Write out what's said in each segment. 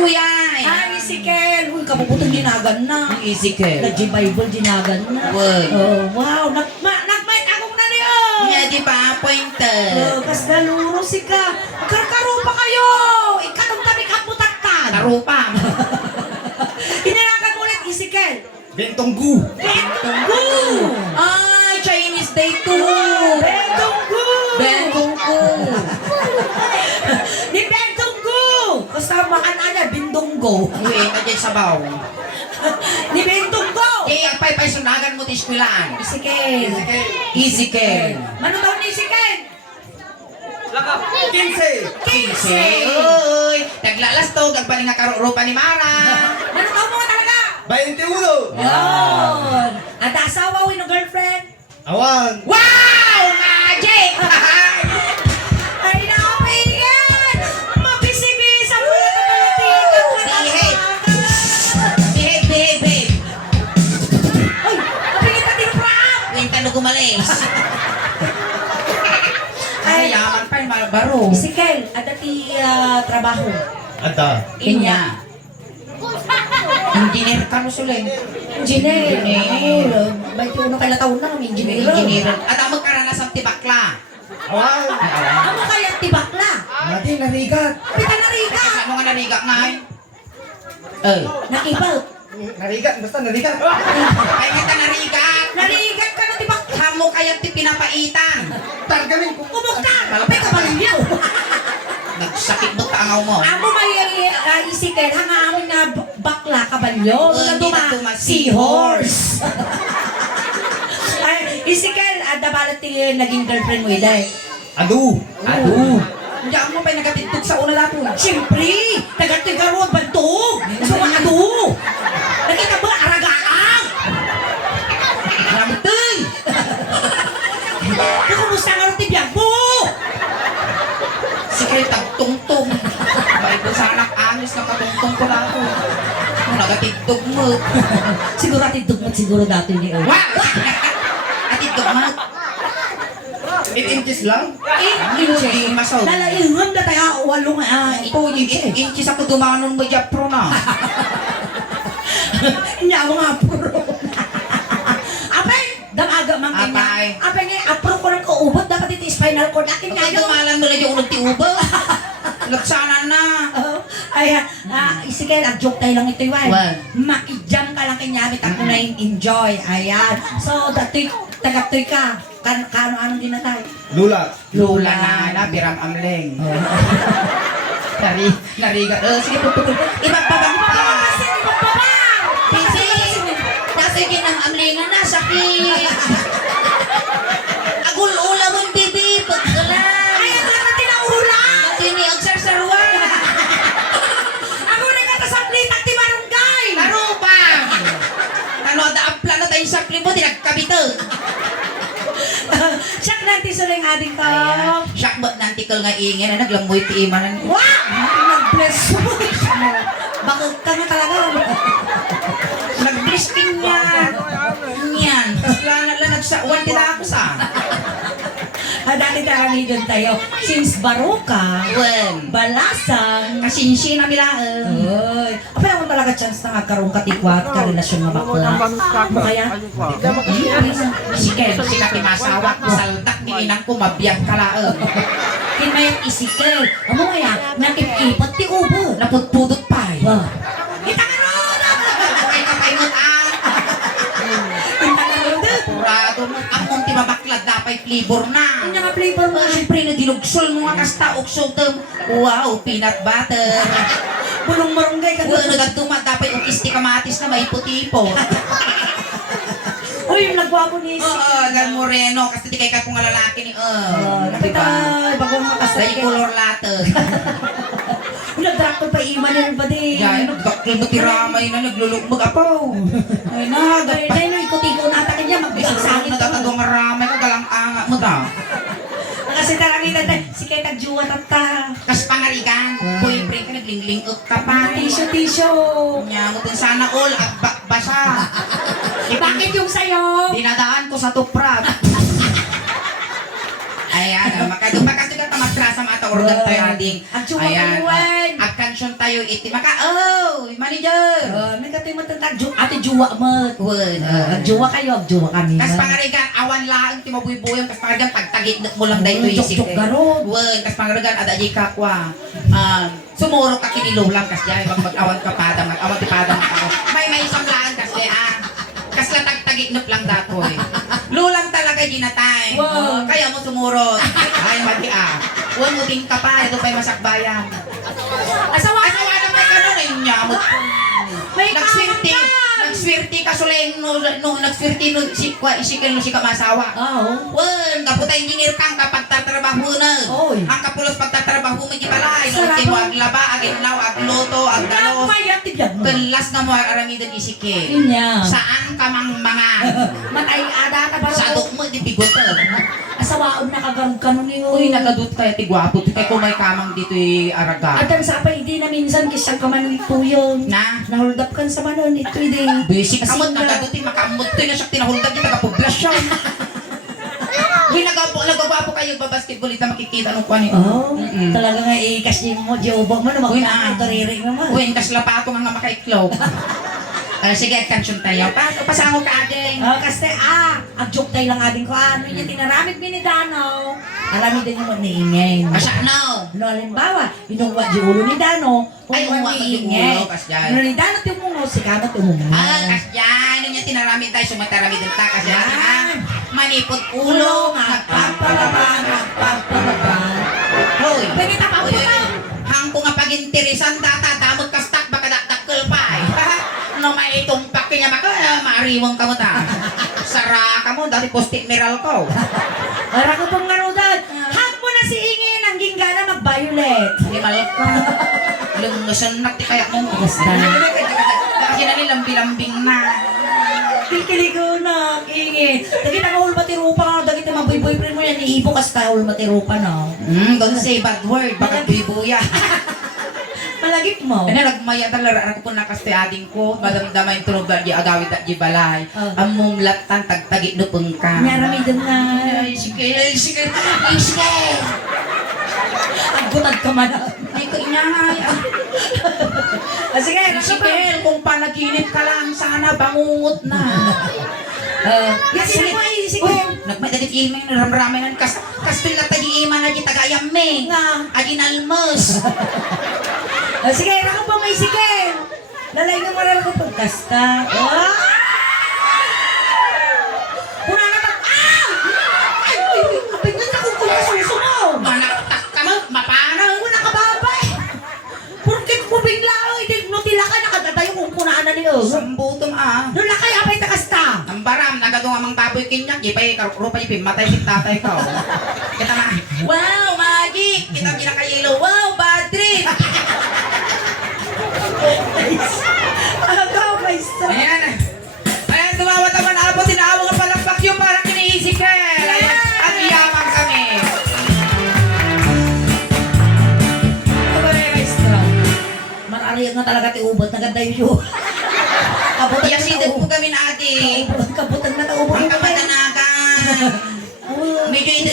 kuya. Ay, Ezekiel. Uy, kabubutong ginagan na. Ezekiel. Nag-Bible ginagan na. Uy. Oh, wow. Nagmait akong naliyo. Nga di ba, pointer. Kas daluro si ka. Karkaro pa kayo. Ikatong tabi kaputaktan. Tarupa. Inirakan ulit, Ezekiel. Bentonggu. Bentonggu. Ay, Chinese day too. Bentonggu. Bentonggu. Ni Bentonggu. Kasama ka na niya, Bindonggo. Uy, kadyan sabaw. Ni Bentonggu. Kaya ang pay sunagan mo ti eskwilaan. Ezekiel. Ezekiel. Manong ni Ezekiel? 15. 15. Uy, naglalas to, gagbaling nga karurupa ni Mara. Manong mo talaga? 21. Yun. At asawa, wino girlfriend? Awan. Wow! Magic! Ay, nakapingan! Mabisi-bisa mo na kapalitin! Behave. Behave, behave, behave. Ay, napingit na tinuprak! Yung tanong gumalis. Ay, yaman pa yung baro. Ezekiel, at dati trabaho. Ada. Inya. Engineer ka mo suling. Engineer. Engineer. Ba't yung kailan taon na kami, engineer? Engineer. At ang magkaranasan ti bakla. Awan. Amo kaya tibakla? Natin narigat. Pita na riga! Ano nga nariga nga eh? Eh. Nakipag. Narigat. Basta narigat. Kaya nga nariga. Narigat ka na tibakla! Hamo kayo ti pinapaitan. Targamin ko. Kumuktan! Kapay ka ba ninyo? Nagsakit mo tangaw mo. Amo may Ezekiel, hanga amin na bakla kabalyo. Hindi na tuma, Seahorse. Ay, Ezekiel, dabalat ti naging girlfriend mo iday. Adu. Ado. Hindi mo pa nagatitog sa una lapo. Siyempre, tagatoy ka ron, bantog. So, ano? Nakita ba, aragaang? Ramteng. Kumusta nga ron ti biyag mo? Sikret ang tungtong. Baik ko sa anak anis na katungtong ko na ako. Nagatitog mo. Siguro atin dugmat siguro dati ni Earl. Wow! Atitog mo. 8 inches lang. 8 inches. Hindi masaw. Lalaingan na tayo, walong Ito, inches. inchis ako dumanon mo dyan pro na. Nyawa nga puro. Apay, damaga man kanya. Apay. Apay nga, apro ko ng kaubot, dapat iti spinal cord. Akin nga Kaya yun. dumalan mo lang yung unang tiuba. Lagsanan na. Ay, Ezekiel, joke tayo lang ito yun. Well. Makijam ka lang kinyamit ako na enjoy. Ayan. So, dato'y, tagatoy ka. Kano-ano din na tayo? Lula. Lula na, biram amleng. Nariga. Sige, pupukul. Iba pa ba? Pinsi. Nasa yun ang amlingan na, sakit. Agul-ula mo yung bibi. Pagkala. Ay, ang lang natin ang ulam! Matini ang sarsarwa. Ako na katasaplit at ti barangay! Tarupa. Ano, daapla na tayong sapli mo, tinagkabito. Siyak natin sa ring ating ko. Siyak ba nantikal nga ingin na naglamoy ti imanan. Wow! Nag-bless mo. Bakit ka na talaga? Nag-bless din yan. Yan. Tapos lang nagsawan tila ako sa. Dati taramigan tayo. Since Baroka, Well. Balasang, Kasinsi na bilaan. Uy, apa naman talaga chance na magkaroon katikwat ka relasyon nga bakla? Mo kaya? Sige, sila kimasawa, saltak ni inang ko, mabiyag kalaang. Kinmayat Ezekiel. Amo kaya, nakipipot ti ubo. Naputpudot pa eh. Ba? Kita ka ron! Ay kapaingot ah. Kita ka ron! Purado mo. Ang munti mabaklad dapat flavor na. Ano nga flavor mo? Siyempre na dinugsol mo nga kasta uksultem. Wow, peanut butter. Bulong marunggay ka Well, doon. nagatumat dapat yung kisti kamatis na may puti-po. Uy, yung nagwapo ni Oo, Ezekiel. gan moreno. Kasi di kay ka kung nga lalaki ni Nakita, bagong makasal. Dahil color latte. Nag-drop pa iman na ba din? Yan, nagdakil mo tiramay na naglulukmag apaw. Ay na, Dahil no, ikot-ikot nata kanya, magbisag-sagit. natatagong maramay ka galang anga mo daw. Kasi tarangita tayo, si kay tagjuwa tata. Kas pangarigan, boyfriend ka naglingling up ka pa. Tissue. Nya mo din sana all at basa. Bakit yung sayo? Dinadaan ko sa tuprat. Ayan, makadumpa kasi ka tamatras sa mga organ tayo ading. Ang tsuwa kayo, Wen. At kansyon tayo iti maka, oh, manager. Nagkatoy mo tatag, ate juwa mo. Wen. Juwa kayo, juwa kami. Kas pangarigan, awan laang, timabuy-buyang, kas pangarigan, pagtagit mo lang dahil ito isip. Jok-jok garot. Wen, kas pangarigan, ada di kakwa. Sumuro ka kinilulang, kas diyan, mag-awan ka padang, mag-awan ti padang ako. May isang laan, kas diyan. Kas latag-tagit lang datoy. Lulang talaga ginatay. Wow. Kaya mo sumurot. Ay, mati Huwag mo din ka pa, ito pa'y masakbayan. Asawa Ano pa ka nun, ay nyamot. May Nagswerte, kaunta. nagswerte ka suleng, nagswerte no, isikin no si kamasawa. Oo. Wen, kaputa engineer kang kapag tatrabaho na. Oy. Ang kapulos pagtatrabaho mo gibalay. Sarado. Nung mo aglaba, aginaw, agluto, agdalos. Napayat tigyan mo. Kelas na mo aramidan isikin. Inya. Saan ka mang mga? Matay ada ka ba? Sa adok mo, di bigot ka. Asawaon na kagarog ka nun yun. Uy, nagadut kaya ti gwapo. Ti kay kumay kamang dito araga. At ang sapay, hindi na minsan kisang ka man ito yun. Na? Nahold up ka sa manon, ito hindi. Basic Kasi kamot, nga- nagaduti, makamot to na siya tinahuldag yung taga-poblasyon. Uy, nagwapo kayo babasketball, ita makikita nung kuwan Oh, Mm-mm. talaga nga kasi mo, Jobo mo na Uy, magkakain ito riring naman. Uy, kas lapato nga makaiklaw. Sige, attention tayo. Pasango ka ading. Oh, kasi ang joke tayo lang ating ko, ano niya, tinaramit Dano. Alam din yung mag-niingay. Asa no? No, halimbawa, inuwa di ulo ni Dano, Ay, umuwa mag-niingay. mag-ulo, kasyan. Ano ni Dano, timungo, si Kama timungo. Kasyan, ano niya tinaramid tayo, sumataramid din ta, kasyan. Yan. Manipot ulo, magpapalaba. Hoy, Pwede pa Uy, hang ko nga pag-interesan, damot kastak, baka dakdakkel pa eh. No, maitumpak kanya maka, maariwang ka mo ta. Sara ka mo, dati post-it meral ko. Para ko pang marudan. Hang mo na si Ingin ang ginggana mag-violet. Limal ko. Lungasan na ti kaya mo. Basta. Kasi na nilambi-lambing na. Kikiligo na, Ingin. Dagit ang ulmatirupa ka, dagit ang boyfriend mo yan, iibo kas ka ulmatirupa na. Don't say bad word, baka buibuya. Malagip mo. Ano, nagmaya talaga ako po nakaste ading ko, madamdama yung tunog di agawit at di balay. Among latan tagtagit no pungka. Nyaramidan na. Ay, sige. Ang gutad ka man. Ay, ko inyay. Sige, Sige, kung panaginip ka lang, sana bangungot na. Kasi mo ay, sige. Nagmadalit imay, naramramay na kastoy na tagi ima na di tagayam me. Nga. Agin almos. Sige, ako pa may sige. Lalay nga marami ko pagkasta. Puna na ta. Ay, apin na akong kumasuso mo. Manaktak ka mo, mapana. Wala ka babay. Porkit mo bigla, hindi mo tila ka nakadatayo kung punaan na niyo. Sambutom Doon na kayo apay takasta. Ang baram, nagadong amang baboy kinyak, ipay karupay pimatay si tatay ko. Kita na. Wow, magic! Kita kinakayelo. Wow, bad trip! Agaw, may stop. Ayan. Ayan, tumawat naman ako. Tinawag ang palakpak yung parang kiniisip ka. Ayan, at yaman kami. Ito ba rin may stop? Marariyak na talaga ti ubot, naganda yun. Kabutan na Iyasidin po kami na ate. Kabutan na ubot. Ang kamatanagan. Medyo ito,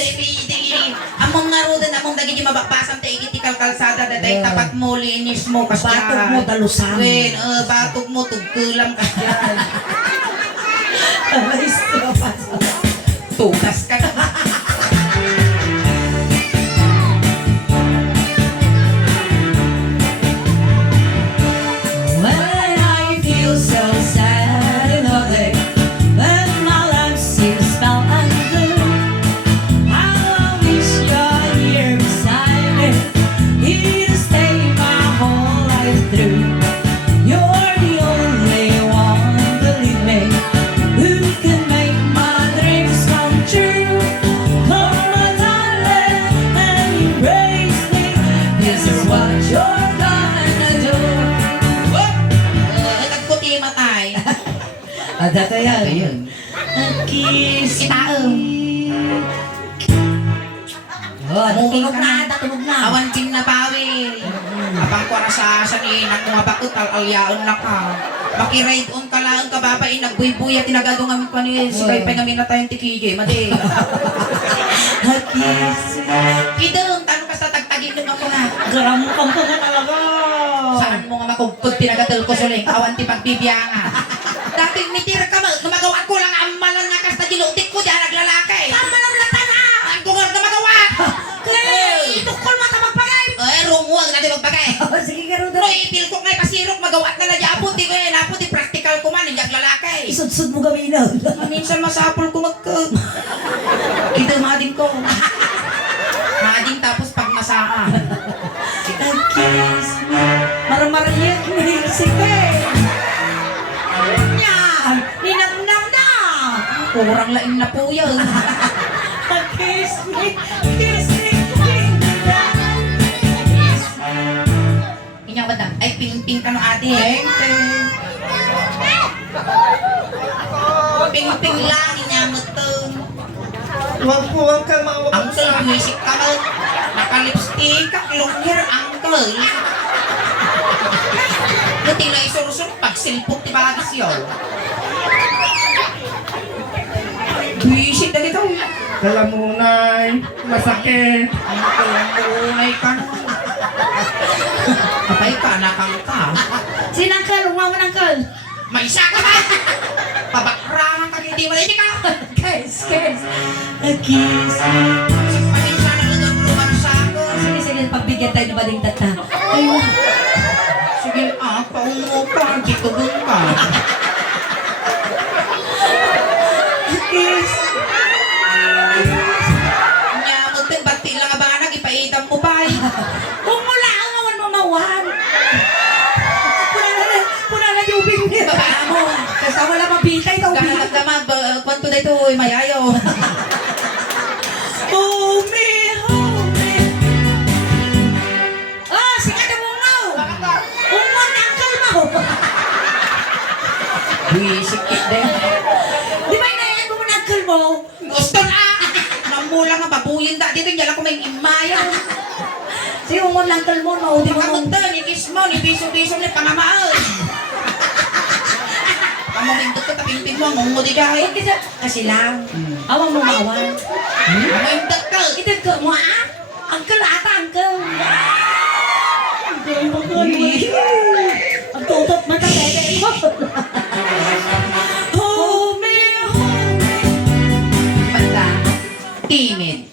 among narudan, among daging mabakbasan tayo igitikal kalsada, datay tapat mo, linis mo, kasyan. Batog mo, dalusan. Wen, batog mo, tugkulang kasyan. May stop. Tugas ka na. When I feel so sad and lonely, when my life seems spelled undone, I wish you're here beside me, here to stay my whole life through. You're the only one, believe me, who can make my dreams come true. Come on, darling, and embrace me. This is what you're gonna do. Nagkuti matay. Ada kaya Ayun. kiss Itaom. tunog na. Awan din na bawi. Abang ko na sa sanina, kung mabakot, al-alyaon na ka. Makiride on ka lang, kababain, nagbuy-buy, at tinagadong amin pa ni si Paypay ngamin na tayong tikijay, madi. Kiss. Kidong, tanong ka sa tagtag tagilid ako na. Garamukang ka nga talaga. Saan mo nga makugkod tinagadal ko suling, awan ti pagbibiyangan. Dati mitir ka, gumagawa ko lang amalan nga kas nagilutik ko, diyan naglalaki. Tama lang lata na. Ang kungol ka magawa. Kaya, itukol mo ka magpagay. Eh, rumuwag natin magbagay. Sige ka rin. Pero ipilkok na ipasirok, magawa na na diapot, di ko eh, napot, practical ko man, hindi aglalaki. Isud-sud mo kami na. Minsan masapol ko magkag. Kita mading ko. Mading tapos pag nasaan. Kiss me. Marmariyat ni sige. Yan. Ninamnam na. Kurang lain na po yun. Kiss me. Kiss me. Inyang badang, ay ping-ping ka no ate. Ping-ping lang, inyang matong. Huwag ka mawag Uncle, music ka mo. Naka-lipstick, long hair, uncle. Buti na isurusur, pag silpok ti bagis yun. Buisit na dito. Kalamunay. Masakit. Uncle, ang ulay ka no. Patay ka, nakang ka. Sinangkal, umaman angkal. May isa ka ba? Pabakrangan ka, hindi mo na ka. Kiss, kiss. Kiss me. Paminsan na lang ang luman sa ako. Sige, sige, pagbigyan tayo ng bading tata. Ayun. Sige, paungo ka, dito dun ka. Kiss. Nyamot din, bati lang nga ba anak, ipaitam mo pa eh. Kung mula ang awan mamawan. Puna na di ubing niya. Baba mo. Kasi wala mabitay daw. Ganap naman, kwanto na ito, mayayaw. Hold me. Ah, sikat mo mo. Umon angkal mo. Buisikit din. Di ba inayan mo ng angkal mo? Gusto na! Namula nga, babuyin da. Dito, hindi lang ko may imayaw. Si umon angkal mo, no? Di mo Makamot da, ni kiss mo, ni piso-piso, ni pangamaan. Pamamindot ko, tapimpin mo, ang ungo di kahit. Kasi lang. Awang mo maawan. Pamamindot ka. Ito ko mo ah. Angkal ata, angkal. Angkal. Ang tutot mata bebe mo. Hold me. Basta, timid.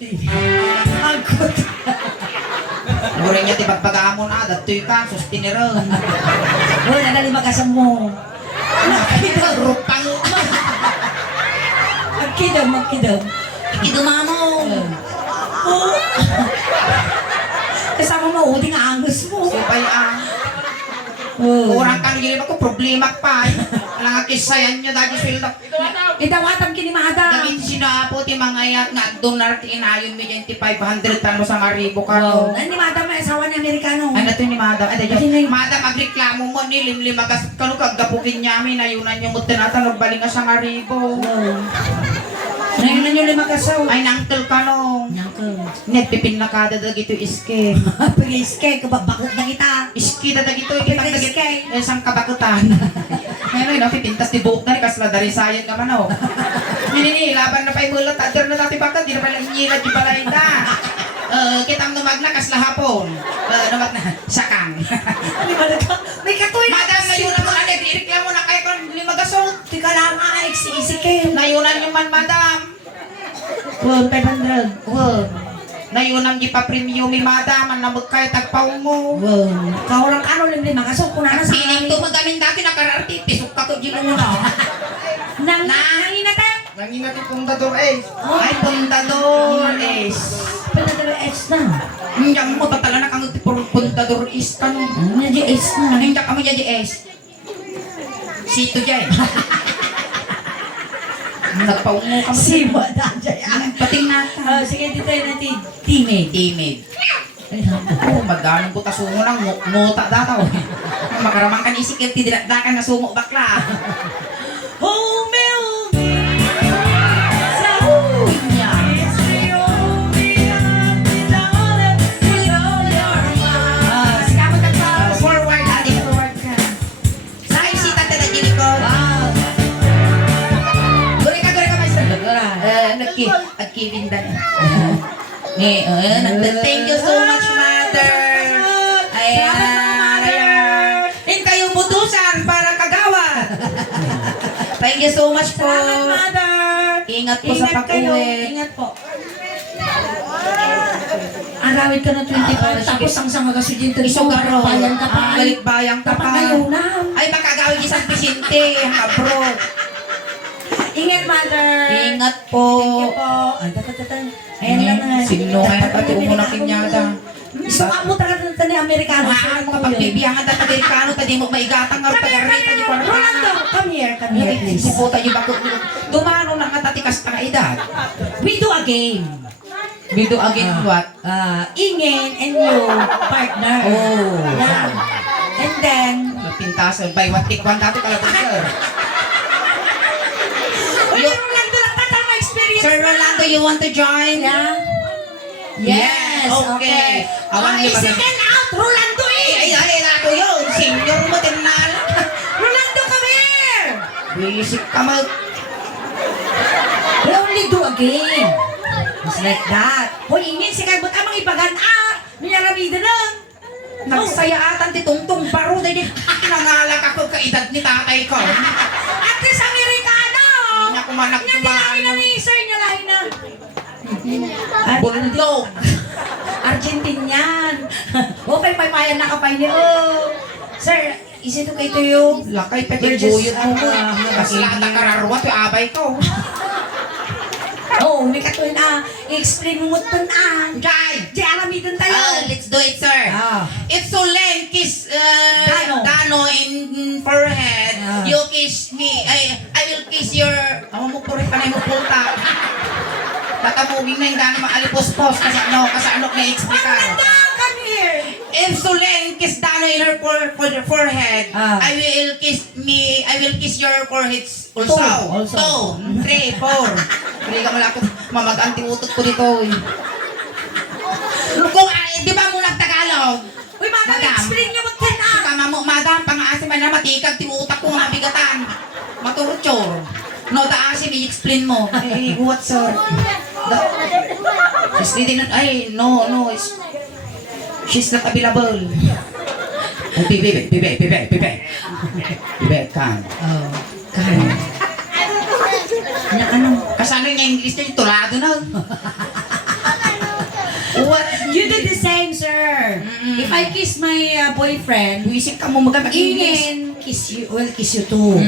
Angkal. Mura niya, tibagbagamon na, datoy ka, sustiniron. Oh, nadali magasam mo. Rupang mo. Magkidam. Ikidumamo. Oh. Kasama mo, uding angus mo. Supay ang. Oh. Kurang ka nagilip ako, problema pa. Alang nga kisayan nyo, dagi sweldo. Idawatam kinimada. Dagit sinapo, ti mga yak, nga donar, inayon mo dyan, ti 500 tano sa maribo ka. Wow. No? Ni madam na asawa ni Amerikano. Ano to ni Madam? Ay, Sino dahil yun? Madam, agreklamo mo, nilimlim, agas, kano kagapukin niya, ayunan yung mutinatan, nagbaling nga sa maribo. Wow. Ngayon na nyo lima kasaw. Ay, nangtol ka no. Nako. Nagpipin na kada dagito iske. Pag-iskay, kababakot na kita. Iski na dagito, ikitang dagito. Isang kabakutan. Ngayon, no, pipintas ni buhok na rin, kasla dari sayang naman, no. Minini, laban na pa yung mulat, adar na dati bakat, di na pala inyilad, di pala inda. Kitang numag na, kasla hapon. Numag na, sakang. May katoy na. Madam, nayunan mo, aleg, ireklamo na kayo kung limagasot. Tika lang nga, iksi-isike. Nayunan yung man, madam. Wow, 500. Wow. Nayunan di pa premium mi madam, ang namag kayo tagpaw mo. Wow. Kaurang ano lima kasaw, kuna na sa Sining to magamin dati nakararti, pisok ka to dito mo na. Nangina tayo. Nangina ti Pundador eh. Ay, puntador is. Pinadala H na. Hindi mo tatala na kang puntador is ka no. Medyo H na. Hindi ka mo dyan is. Sito dyan. Nagpaw mo ka mo. Si Wada Jaya. Pating nata. Sige, dito tayo natin. Teammate. Timid. Oh, magdanong ko tasungo ng ngota dataw. Makaramang ka ni isikil, tidilakdakan na sumo bakla. Hold me. Sa Niya. Sikamot ka pa. Forward, adi forward ka. Sa isita ka na gilikod. Gure ka, maestro. Nagkibindan. Thank you so much, ma. mother. Ayan. Ayan. Hindi kayo butusan para kagawa. Thank you so much po. Salamat, mother. Ingat po sa pag-uwi. Ingat po. Arawit ka na 25, tapos ang sanga kasi dito. Isugaro. Bayan ka pa. Galit-bayang ka Dapat pa. ngayon na. Ay, makagawin yung San Vicente, habro. Ingat, mother. Ingat po. Thank you po. Ay, tata. Ayan lang na. Sino ngayon pati mo na kinyada. Suka mo talaga ni Amerikano. Maan ka pagbibiyangan at Amerikano, tadi mo maigatang nga pag-aray, tadi ko Rolando, come here, please. Siputa yung bakit dumano na katatikas na edad. We do a game. We do again what? Ingen and you, partner. Oh. Yeah. And then, Pintasan, by one take one, dati kalabang sir. Uy, Rolando, nakatang experience. Sir Rolando, you want to join? Yeah. Yes, okay. Awan niyo ba na? Second out, Rolando Ay, ako yun. Senior mo, tinanal. Rolando, come here. Basic ka mag... We only do a game. Just like that. Hoy, ingin, si Karbot, amang ibagan, nilaramida na. Nagsayaan ti tungtong paro dahil nangalak ako kaedad ni tatay ko. At least Amerikano. Hindi ako manak Niya nilahin na ni sir, nilahin na. Bundok. Argentinian. Okay, papayan na kapay niyo. Oh. Sir, is it okay to you? Lakay pa We're kay buyot just, mo mo. ah, Kasi lahat ng kararwa, ito abay ko. Oh, may katuin i-explain mo mutan Jai! Di alamidon tayo. Let's do it, sir. It's so lame, kiss Dano. in forehead. Ah. You kiss me. I will kiss your... Ako mo puri pa na yung pulta. Tatamugin na yung Dano maalipos-pos kasi ano na-explicar. Rolando, come here. If Solen kiss Dano in her forehead, Ah. I will kiss your forehead also. Also. 2, 3, 4. Hindi ka malapot, mamaganti utot ko dito. Kung, di ba mo nagtagalog? Uy, madam, explain niyo mutan Tama mo, madam, pang-aasim na matikag, tiutak ko nga bigatan. Maturutyor. No, the-asim, i-explain mo. Eh, what, sir? She's reading, no, she's not available. Oh, bibe, kan. Oh, kaya. Ano? Kasano yung English niya, yung tulado na. What? You did the same, sir. If I kiss my boyfriend, Buisip ka mo mag-English. Ingen will kiss you too.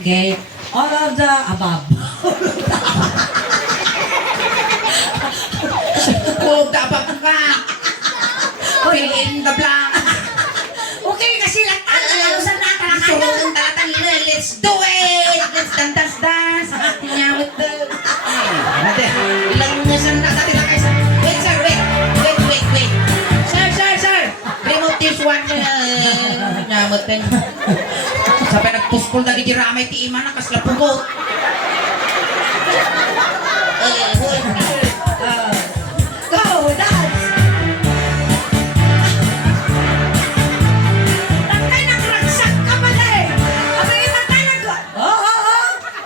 Okay? All of the above. Huwag dapat ka. Fill in the blank. Okay, kasi lalo sa nakalakayo. Surong tatang let's do it! Let's dance. Nyamit the... Ilang nga siya natin lang kayo sa... Wait, sir, wait. Sir. Remove this one. Nyamit na niya. Sabi nagpuspol na di ramay ti ima na kasla pugot. Hold me. Go, dance! Tantay ng ragsak ka pala eh! Abay, tantay ng...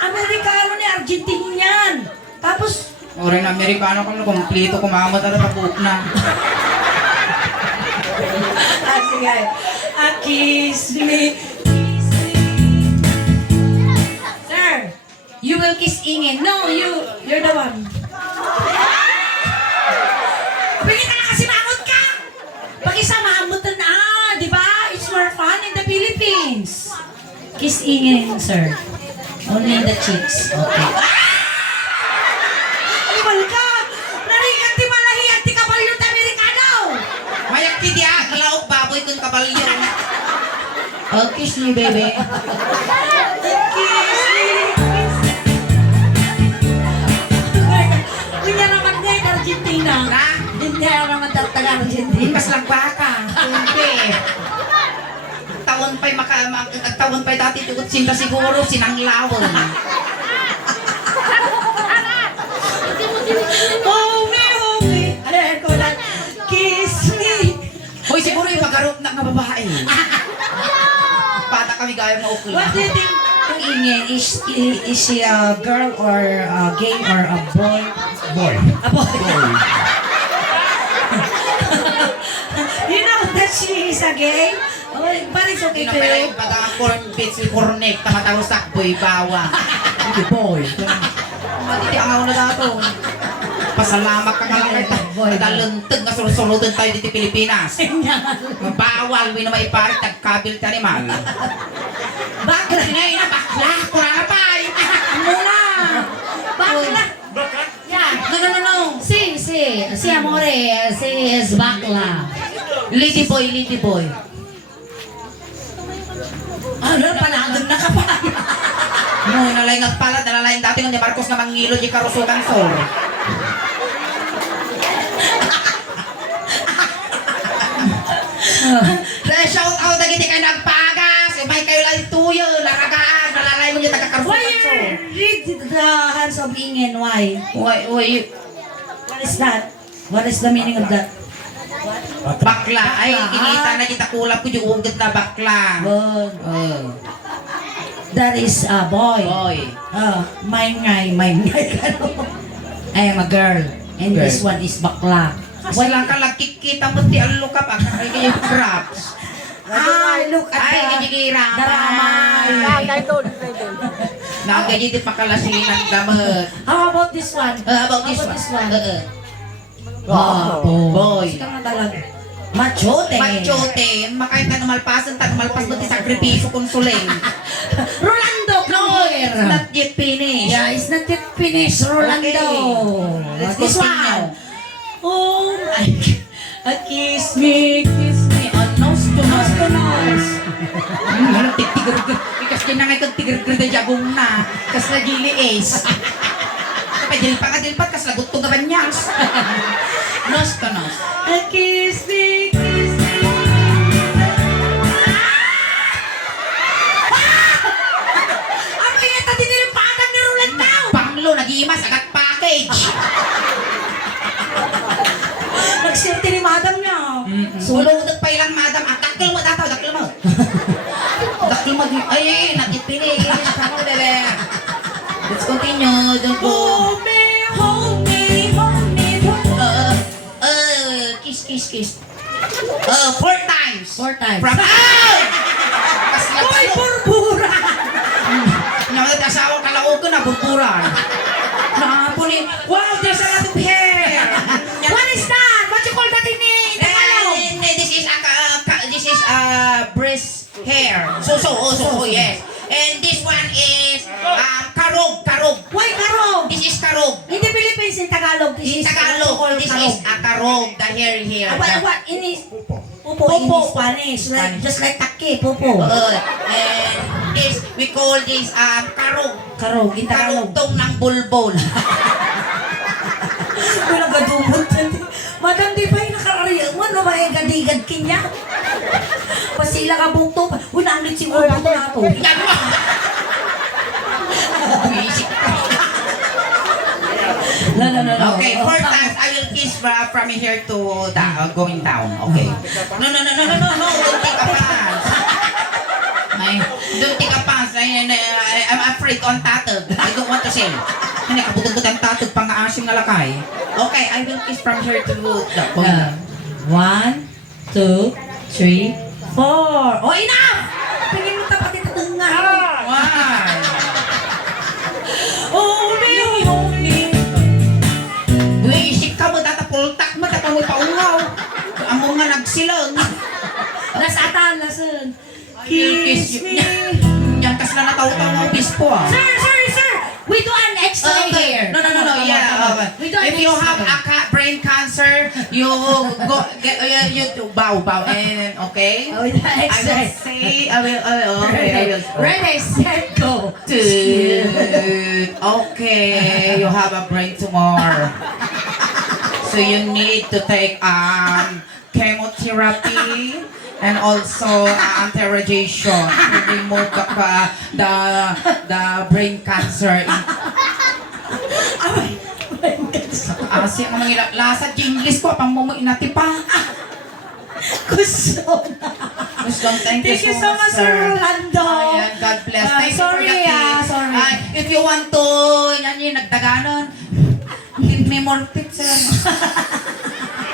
Amerikano ni Argentinian. Tapos, Orin Amerikano kami kompleto kumamat at tabuk na. sige. Kiss me. Sir, you will kiss Ingen. No, you're the one. Pwede ka na kasi maamot ka. Pag-isa maamot na, di ba? It's more fun in the Philippines. Kiss Ingen, sir. Only in the cheeks. Okay. Ibal ka! Narigat ti malahiyan ti kabalyo ti Amerikano! Mayak ti diya, kalaok baboy kun kabalyo. Oh, kiss me, baby. Hindi naman din Argentina. Na? Hindi naman talaga Argentina. Mas lagbaka. Kumpi. Tawon pa'y dati tukot sinta siguro, sinanglawon. Homie. Ano ko lang? Kiss me. Hoy, siguro yung pagkarot na nga babae. Bata kami gaya mo ukla. What do you think? Kung Ingen, is she a girl or a gay or a boy? Boy. A boy. You that she is a gay? Oh, but it's okay to Pinapala you. yung bagang corn beats with cornet, tamatawag sakboy, bawa. Hindi boy. Matiti ang na dato. Pasalamat ka nga lang Boy. nagaluntag nga sulod-suludan tayo dito Pilipinas. Bawal, may na maiparit, nagkabil ka ni Mal. Bakla. Ngayon na, bakla, kurang na pa. Muna. Bakla. Yeah. No. Si Amore, si is bakla. Lady boy. Ano, palagan na ka pa. No, nalaing nagpalat, nalaing dati ng ni Marcos na mangilo di karusukan sol. Shout out na giti kayo nagpagas, may kayo lang tuyo, laragaan, nalalay mo yung Why taga-karusukan sol. read the hands of Ingen? Why? Why, What is that? What is the meaning of that? bakla, ay, Bakla, inita ah. na kita kulap ko yung ugat na bakla. Good. Oh, That is a boy. boy. Mine ngay. I am a girl. And Girl. this one is bakla. Wala ka lang kikita mo ti alo ka pa, ay kayo crabs. Look at Ay, the kikikira. daramay. Nakagayi di pakalasinan gamot. How about this one? About this How about one? this one? Wow. Boy. Ika na talaga. Machote. Machote, makay tanumalpasan, tanumalpas mo ti sakripisyo konsuleng. Rolando No, Clover. it's not yet finished. Yeah, it's not yet finished, Rolando. Let's This continue. one. Oh, kiss me. Oh, nose to Nose to nose. Tigtigir-gir. Ikas din na nga itong tigir-gir na jagong na. Kas na gili ace. Kapag dilpat, kas lagot to gaban niya. Nose to nose. Kiss me. Ano yung tati nilipakan ni Rolando? Panglo, nag-iimas, agad package. Nagsilti ni madam niya. Suludot pa ilang madam. Dakil mo, dataw, dakil mo. Dakil mo. Ay, nakipili. Come on, bebe. Let's continue. Don't go. Hold me. Kiss. 4 times. 4 times. From out! Hoy, burbura! Nyawa asawa kalaog ko na burburan. Napuni. Wow, there's a lot of hair. What is that? What you call that in Tagalog? This is breast hair. So yes. And this one is karog. Why karog? This is karog. In the Philippines, in Tagalog, In Tagalog, this is a karog. The hair here. What? In Pupo in Spanish. Like, just like taki, pupo. And this, we call this karog. Karog, in Tagalog. Karugtong ng bulbol. Wala gadumot yan. Madam, di ba yung nakarariyan mo? Ano ba yung gadigad kinya? Pasila ka bukto. Unanglit si Upo na to. Yan mo. Isip ka. No. Okay, 4 times I will kiss from here to going down. Okay. No. Don't take a pass. Don't take a pass. I'm afraid on tatag. I don't want to say. Hindi, kabutang-butang tatag pang aasim na lakay. Okay, I will kiss from here to the going 1, 2, 3, 4. Oh, enough! Tingin mo tapat ito nga. Why? Hold me. Duisik ka mo, tatapultak mo, tatamoy paungaw. Amo nga nagsilang. Lasan. Kiss me. Yan kas na nataw-taw ng obispo ah. Sir. We do an X-ray here. No. Yeah. We do an If you have X-ray. a brain cancer, you go get you to bow and okay. Oh, we do an I will X-ray. say I will. Ready, set, go. Dude, okay, you have a brain tumor. So you need to take chemotherapy and also anti-radiation to remove the brain cancer. Siya nga mga lasa English ko, pang mo inatipa. Gusto na. Thank you so much, Sir Rolando. Ayan, God bless. Thank you for Sorry, the tips. sorry. If you want to, yan yung nagtaganon, give me more tips, sir.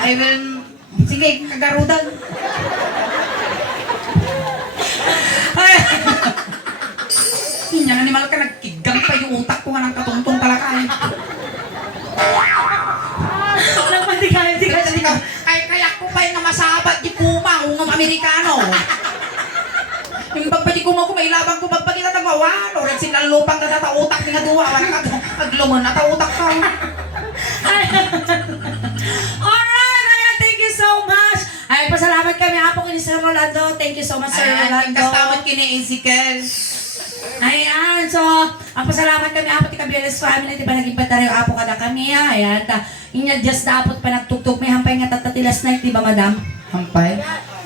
I will Sige, kagarudan. Ay! Yung animal ka, nagkigang pa yung utak ko nga ng katuntong talakay. Nagmatigayan, di ka Kaya ko pa yung masabat di kuma, ungam Amerikano. Yung bagbadi ko mo, mailabang ko bagbadi na tagawan. O rin sinalupang na utak ni nga duwa. Wala ka, agluman na utak ka. Alright, ayan, thank you so much. Ay, pasalamat kami apo ko ni Sir Rolando. Thank you so much, Sir Ayan, Rolando. kastamot kini Ezekiel. Ayan, so, ang pasalamat kami apo ti Cabeles family, di ba naging bataryo apo kada kami, ayan, inya just dapat pa nagtugtog, may hampay nga tatatilas na, di ba madam? Hampay?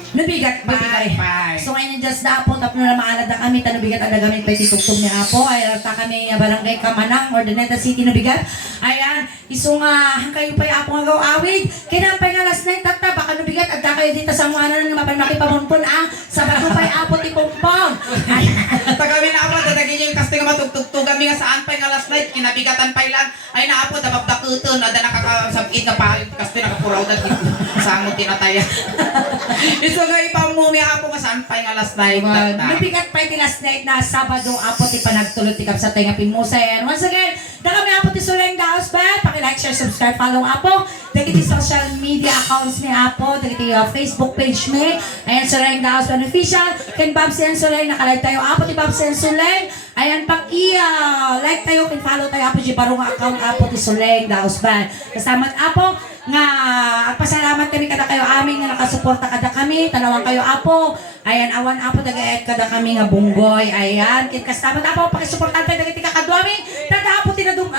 Nabigat pa Bye, di bye. So ngayon just dapat, tapos na maalad na kami, nabigat ang nagamit pa itutugtog ni apo, ay ta kami barangay Kamanang, Ordineta City nabigat, ayan, iso nga, kayo pa yung apo nga awid, kinampay nga last night, tata, baka nabigat, agda kayo dito sa mga na mapanmaki pamunpun, sa barangay pa yung apo ti Pompong, Tagamin na ako, dadagin yung kasting matugtugtog kami nga saan pa yung last night, kinabigatan pa lang. Ay na ako, dababdakuton, ada nakakasabit na pa, kasting nakapuraw na sangot tinataya. Iso nga ipamumi ako nga saan pa yung last night. nabigat pa yung last night na Sabado, apo ti panagtulot ti kap sa tenga pimusa, and once again, kami apo ti Suleng Daos ba, paki-like, share, subscribe, follow apo, dagiti social media accounts ni apo, dagiti Facebook page ni, ayan Suleng Daos Official, ken Babsi and Suleng, nakalike tayo apo ti Babsi and Suleng, ayan like tayo, ken follow tayo apo di barong account apo ti Suleng Daos ba, kasamat apo, nga pasalamat kami kada kayo amin nga nakasuporta kada kami, tanawang kayo apo, ayan awan apo dagaet kada kami nga bunggoy, ayan ken kasamat apo pakisuportan tayo dagiti kakadwami, tada apo tinadum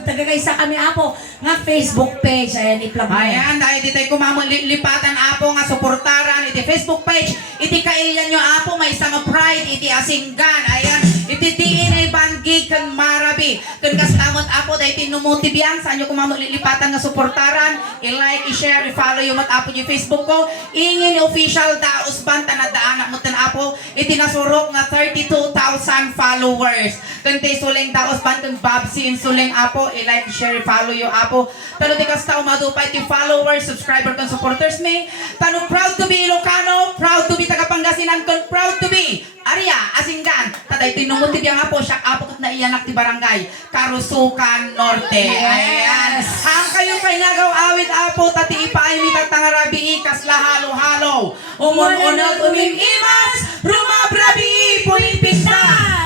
tagakaysa kami apo nga Facebook page, ayan i-plug mo. Ayan, dahil di tayo kumamon lipatan apo nga suportaran iti Facebook page, iti kailyan nyo apo, may isang pride, iti asinggan, ayan, iti DNA Bangig kang Marabi, kung kastamot apo, dahil tinumutibyan, saan nyo kumamon lipatan nga suportaran, i-like, i-share, i-follow yung mat apo yung Facebook ko, ingin official Daos Banta na daanak mo tan apo, iti nasurok nga 32,000 followers, kung tayo Suleng Daos Banta, kung Babsi in Suleng apo, i-like, i-share, i-follow yung apo, tano di kasta umadupay ti followers, subscriber kung supporters me, tano proud to be Ilocano, proud to be Tagapangasinan, kung proud to be Arya, Asinggan, taday tinungot ti biyang apo, siyak apo kat na iyanak ti barangay, Karusukan Norte. Ayan. Ang kayo kay nagaw awit apo, tati ipaay mi tatangarabi ikas lahalo-halo. Umununag umimimas, rumabrabi puipista.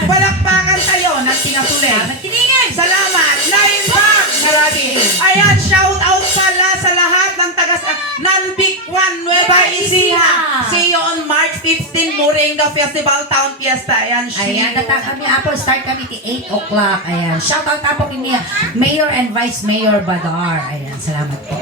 Palakpakan tayo ng tinasulit. Salamat. Nine back. Marami. Ayan, shout out pala sa lahat ng tagas Nanbikwan, Nueva Ecija. See you on March 15, Moringa Festival Town Fiesta. Ayan, Ayan, kami apo, start kami ti 8 o'clock. Ayan, shout out apo kini Mayor and Vice Mayor Badar. Ayan, salamat po.